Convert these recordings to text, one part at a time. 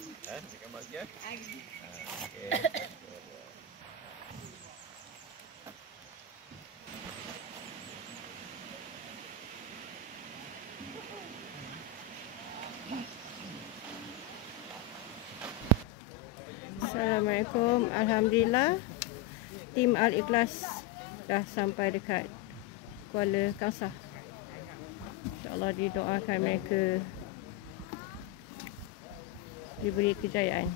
Tekan bagi ya. Okey. Assalamualaikum. Alhamdulillah, tim Al-Ikhlas dah sampai dekat Kuala Kangsar. InsyaAllah didoakan mereka diberi kejayaan.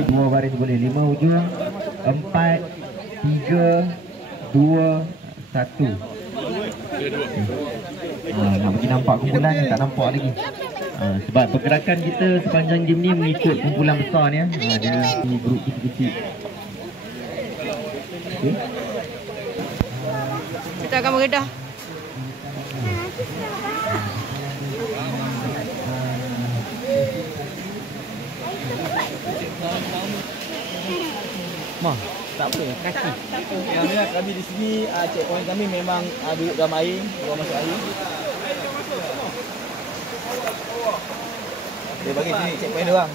2 baris boleh, 5 ujung, 4, 3, 2, 1. Nak bagi nampak kumpulan ni, tak nampak lagi. Sebab pergerakan kita sepanjang game ni mengikut kumpulan besar ni. Dia ni grup kecil-kecil. Okay. Kita akan beredah. Mah, tak apa, kaki. Alhamdulillah kami di sini checkpoint kami memang duduk dalam air, luar masuk air. Dia bagi sini checkpoint dia orang.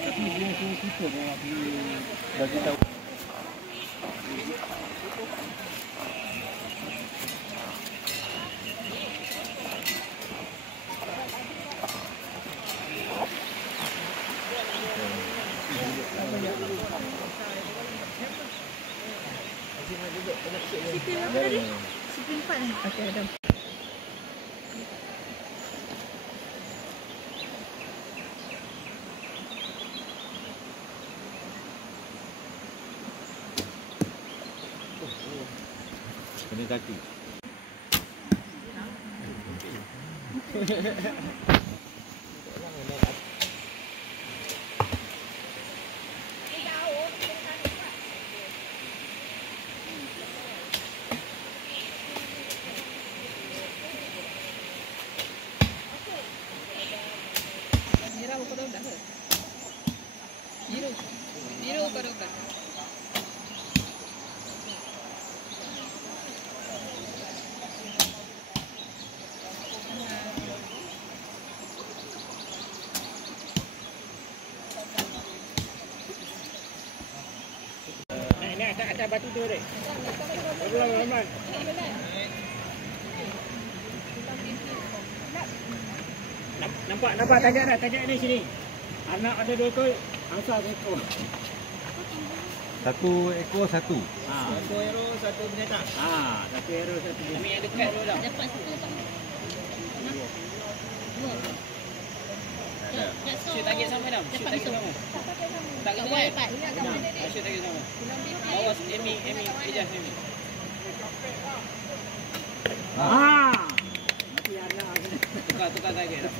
Tapi dia kita bagi tahu. Sipil apa tadi? Sipil 4 lah. Okey, ada. Kena kaki. Biru kau dah. Naik atas batu tu dek. Ramai. Nampak tajak ni sini. Anak ada 2 ekor, angsa 1 ekor. 1 ekor 1. 1 arrow 1 binatang. 1 arrow 1 binatang. Kami yang dekat dulu dah. Dapat satu tak? Dua. Shoot target sama dah. Shoot target sama. Tak kena boleh kan? dapat. Shoot target sama. Bawa Amy, Ejaz Amy. Mati ada. Tukar target dah.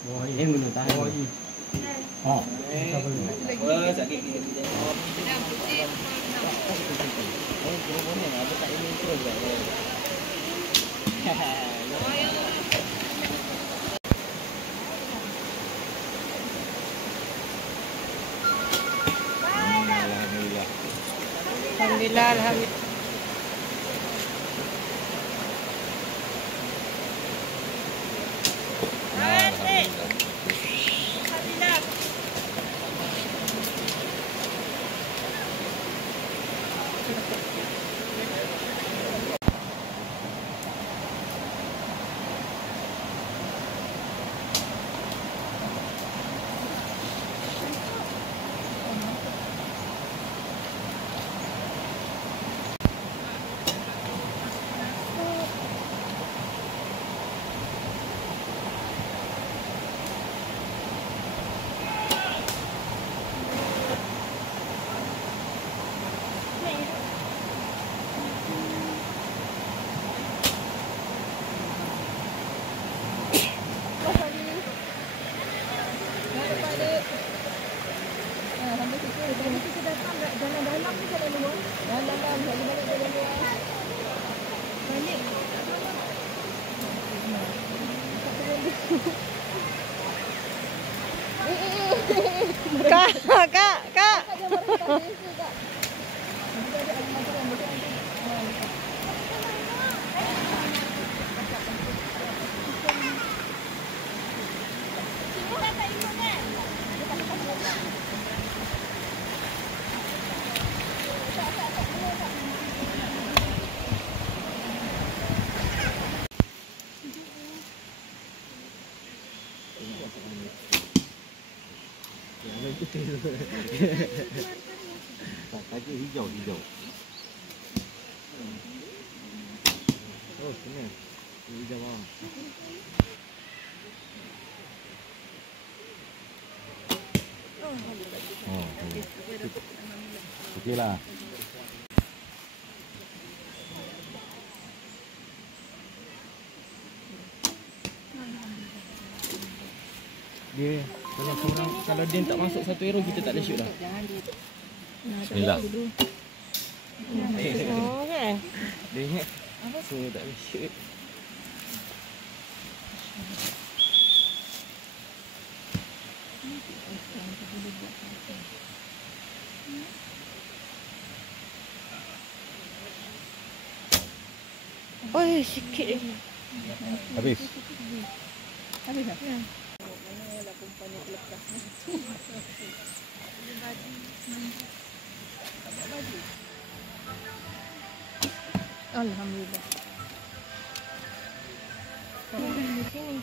Bawah ni guna tahan. Bawah ni. Wah, sakit gila kita. Sedang putih. Mana ada tak ini terus dah. Alhamdulillah, alhamdulillah. Kak. Tajuk hijau. Oh, kena. Hijau bawah. Oh, okey lah. Dia kalau dia tak masuk satu arrow kita tak ada shoot dah. Bismillah. Oh kan? Dia ingat so tak ada shoot. Oh, sikit je. Habis. Habis dah? Ya. Alhamdulillah. Di sini.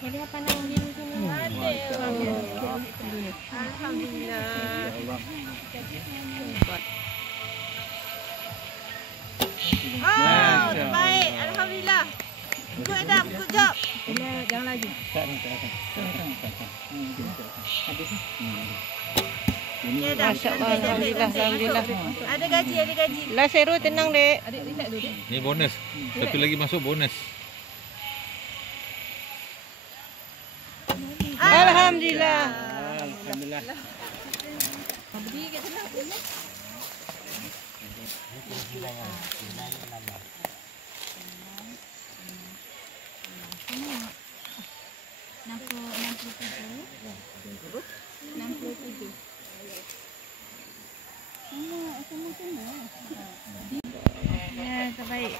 Jadi apa nak di sini? Alhamdulillah. Oh, baik. Alhamdulillah. Good Adam, good job. Jangan lagi. Ya, Adam. Masya-Allah, alhamdulillah. Ada gaji. Last zero tenang, Dek. Ni bonus. Satu lagi masuk bonus. Alhamdulillah. Alhamdulillah. Ya, terbaik.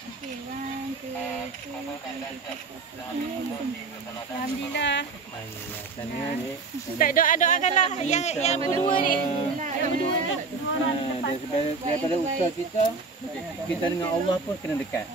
Okey, 1, 2, 3. Alhamdulillah. Tak doakanlah yang berdua ni. Yang berdua ni. Daripada usaha kita dengan Allah pun kena dekat.